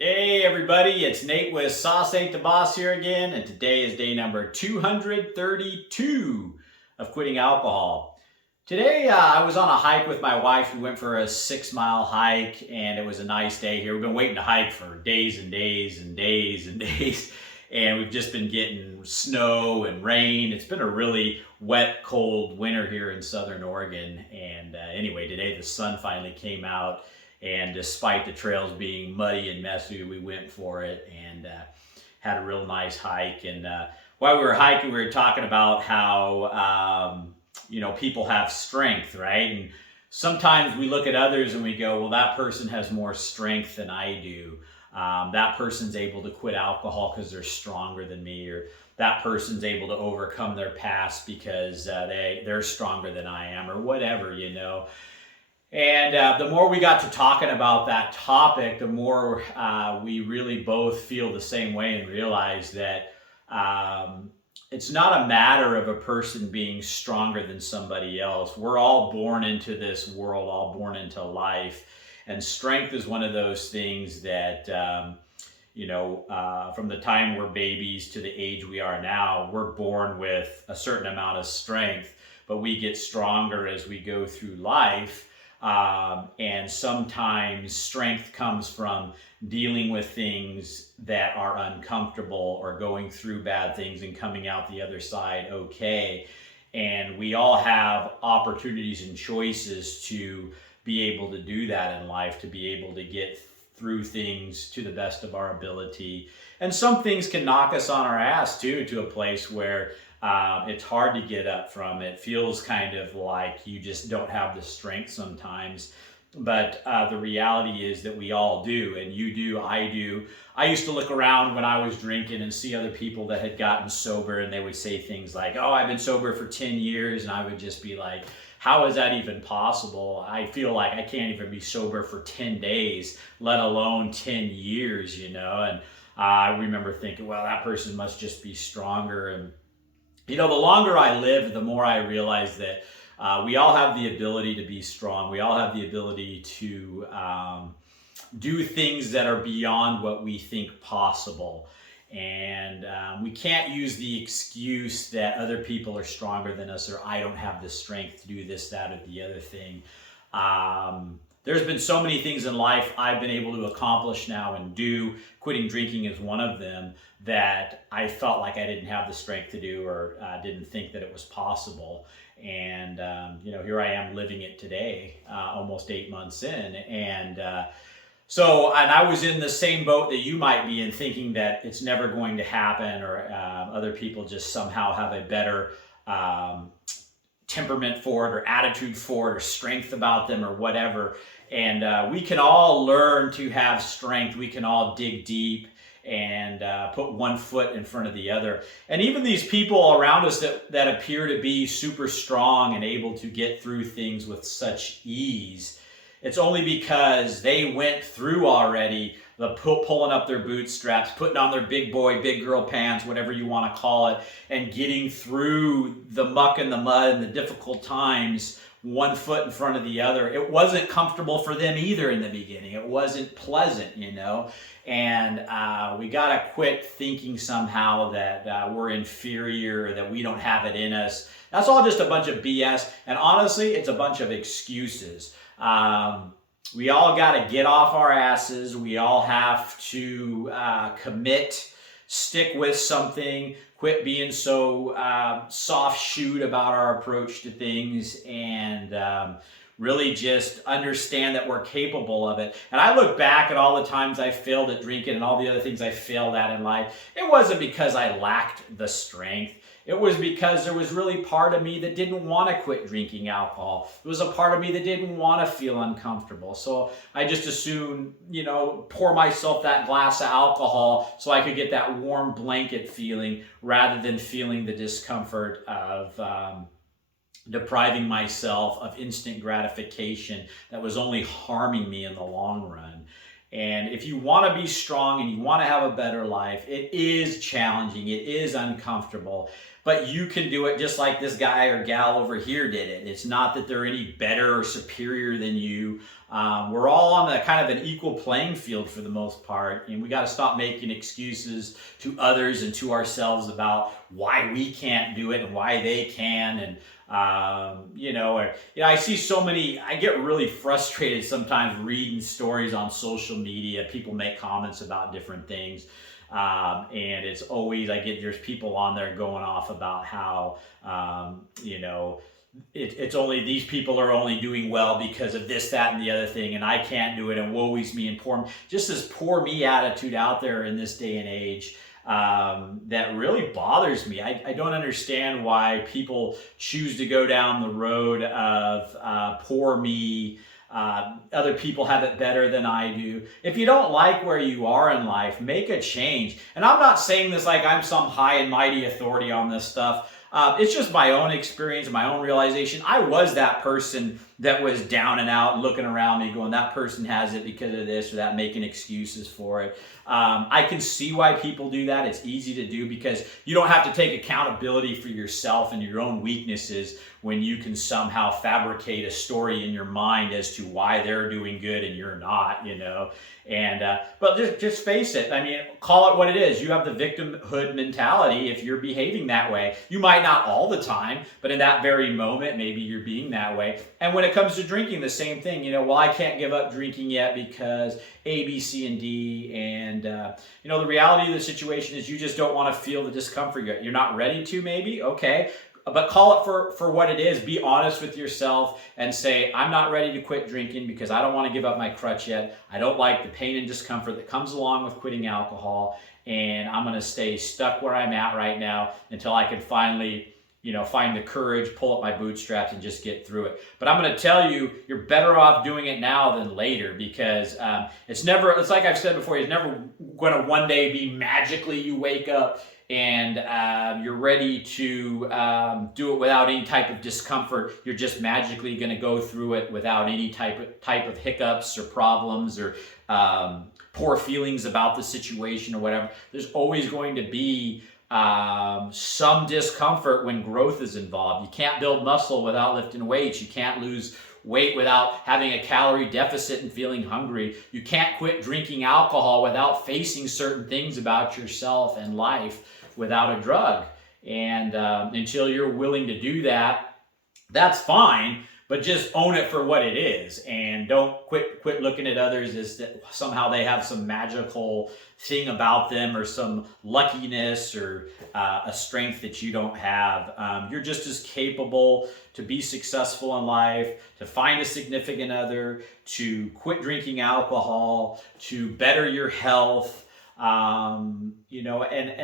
Hey everybody, it's Nate with Sauce Ain't the Boss here again, and today is day number 232 of quitting alcohol. Today I was on a hike with my wife. We went for a 6 mile hike, and it was a nice day here. We've been waiting to hike for days and days and days and days, and we've just been getting snow and rain. It's been a really wet, cold winter here in Southern Oregon, and anyway, today the sun finally came out. And despite the trails being muddy and messy, we went for it and had a real nice hike. And while we were hiking, we were talking about how, people have strength, right? And sometimes we look at others and we go, well, that person has more strength than I do. That person's able to quit alcohol because they're stronger than me, or that person's able to overcome their past because they're stronger than I am, or whatever. And the more we got to talking about that topic, the more we really both feel the same way and realize that it's not a matter of a person being stronger than somebody else. We're all born into this world, all born into life. And strength is one of those things that, from the time we're babies to the age we are now, we're born with a certain amount of strength, but we get stronger as we go through life. And sometimes strength comes from dealing with things that are uncomfortable or going through bad things and coming out the other side okay. And we all have opportunities and choices to be able to do that in life, to be able to get through things to the best of our ability. And some things can knock us on our ass too, to a place where it's hard to get up from. It feels kind of like you just don't have the strength sometimes. But the reality is that we all do, and you do, I do. I used to look around when I was drinking and see other people that had gotten sober, and they would say things like, oh, I've been sober for 10 years. And I would just be like, how is that even possible? I feel like I can't even be sober for 10 days, let alone 10 years, And I remember thinking, well, that person must just be stronger. And the longer I live, the more I realize that we all have the ability to be strong. We all have the ability to do things that are beyond what we think possible. And we can't use the excuse that other people are stronger than us, or I don't have the strength to do this, that, or the other thing. There's been so many things in life I've been able to accomplish now and do. Quitting drinking is one of them that I felt like I didn't have the strength to do, or didn't think that it was possible. And, here I am living it today, almost 8 months in. And I was in the same boat that you might be in, thinking that it's never going to happen, or other people just somehow have a better temperament for it, or attitude for it, or strength about them, or whatever. And we can all learn to have strength. We can all dig deep and put one foot in front of the other. And even these people around us that appear to be super strong and able to get through things with such ease, it's only because they went through already the pulling up their bootstraps, putting on their big boy, big girl pants, whatever you want to call it, and getting through the muck and the mud and the difficult times, one foot in front of the other. It wasn't comfortable for them either in the beginning. It wasn't pleasant, And we got to quit thinking somehow that we're inferior, or that we don't have it in us. That's all just a bunch of BS. And honestly, it's a bunch of excuses. We all got to get off our asses. We all have to commit, stick with something, quit being so soft-shoed about our approach to things, and really just understand that we're capable of it. And I look back at all the times I failed at drinking and all the other things I failed at in life. It wasn't because I lacked the strength. It was because there was really part of me that didn't want to quit drinking alcohol. There was a part of me that didn't want to feel uncomfortable. So I just assumed, pour myself that glass of alcohol so I could get that warm blanket feeling, rather than feeling the discomfort of depriving myself of instant gratification that was only harming me in the long run. And if you want to be strong and you want to have a better life, it is challenging, it is uncomfortable. but you can do it just like this guy or gal over here did it. It's not that they're any better or superior than you. We're all on a kind of an equal playing field for the most part, and we got to stop making excuses to others and to ourselves about why we can't do it and why they can. And I see so many. I get really frustrated sometimes reading stories on social media. People make comments about different things. And it's always, there's people on there going off about how, it's only these people are only doing well because of this, that, and the other thing, and I can't do it, and woe is me, and poor, just this poor me attitude out there in this day and age. That really bothers me. I don't understand why people choose to go down the road of poor me. Other people have it better than I do. If you don't like where you are in life, make a change. And I'm not saying this like I'm some high and mighty authority on this stuff. It's just my own experience, my own realization. I was that person that was down and out, looking around me going, that person has it because of this or that, making excuses for it. I can see why people do that. It's easy to do because you don't have to take accountability for yourself and your own weaknesses when you can somehow fabricate a story in your mind as to why they're doing good and you're not, And but just face it. I mean, call it what it is. You have the victimhood mentality if you're behaving that way. You might not all the time, but in that very moment, maybe you're being that way. And when it comes to drinking, the same thing. Well, I can't give up drinking yet because A, B, C, and D. And the reality of the situation is you just don't want to feel the discomfort yet. You're not ready to, maybe. Okay. But call it for what it is. Be honest with yourself and say, I'm not ready to quit drinking because I don't want to give up my crutch yet. I don't like the pain and discomfort that comes along with quitting alcohol. And I'm going to stay stuck where I'm at right now until I can finally, find the courage, pull up my bootstraps and just get through it. But I'm going to tell you, you're better off doing it now than later because it's like I've said before, it's never going to one day be magically you wake up and you're ready to do it without any type of discomfort. You're just magically going to go through it without any type of hiccups or problems or poor feelings about the situation or whatever. There's always going to be some discomfort when growth is involved. You can't build muscle without lifting weights. You can't lose weight without having a calorie deficit and feeling hungry. You can't quit drinking alcohol without facing certain things about yourself and life without a drug. And until you're willing to do that, that's fine, but just own it for what it is. And don't quit looking at others as that somehow they have some magical thing about them or some luckiness or a strength that you don't have. You're just as capable to be successful in life, to find a significant other, to quit drinking alcohol, to better your health. And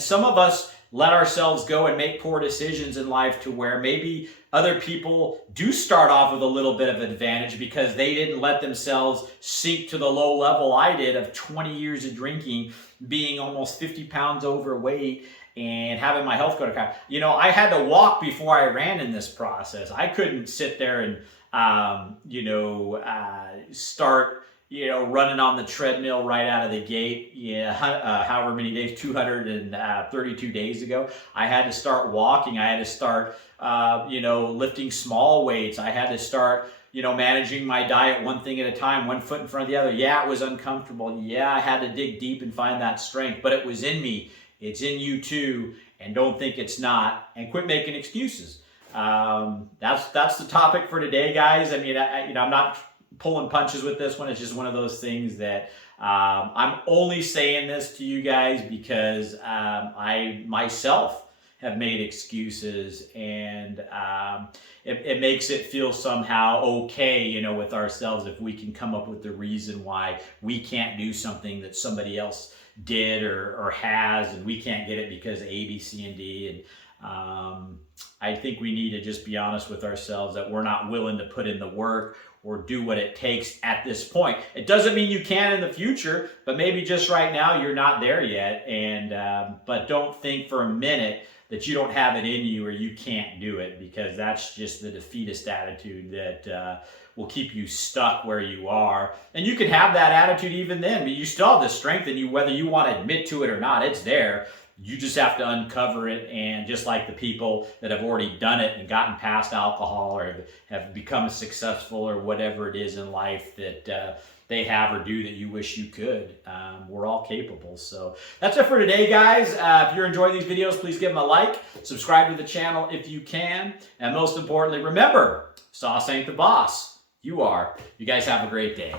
some of us let ourselves go and make poor decisions in life to where maybe other people do start off with a little bit of advantage because they didn't let themselves sink to the low level I did of 20 years of drinking, being almost 50 pounds overweight and having my health go to crap. I had to walk before I ran in this process. I couldn't sit there and, start running on the treadmill right out of the gate. However many days, 232 days ago, I had to start walking. I had to start, lifting small weights. I had to start, managing my diet one thing at a time, one foot in front of the other. Yeah, it was uncomfortable. Yeah, I had to dig deep and find that strength, but it was in me. It's in you too. And don't think it's not. And quit making excuses. That's the topic for today, guys. I mean, I'm not pulling punches with this one. It's just one of those things that I'm only saying this to you guys because I myself have made excuses, and it makes it feel somehow okay, with ourselves if we can come up with the reason why we can't do something that somebody else did or has, and we can't get it because A, B, C, and D. And I think we need to just be honest with ourselves that we're not willing to put in the work or do what it takes at this point. It doesn't mean you can in the future, but maybe just right now you're not there yet. And but don't think for a minute that you don't have it in you or you can't do it, because that's just the defeatist attitude that will keep you stuck where you are. And you can have that attitude even then, but you still have the strength in you, whether you want to admit to it or not. It's there. You just have to uncover it, and just like the people that have already done it and gotten past alcohol or have become successful or whatever it is in life that they have or do that you wish you could. We're all capable. So that's it for today, guys. If you're enjoying these videos, please give them a like, subscribe to the channel if you can, and most importantly, remember, sauce ain't the boss. You are. You guys have a great day.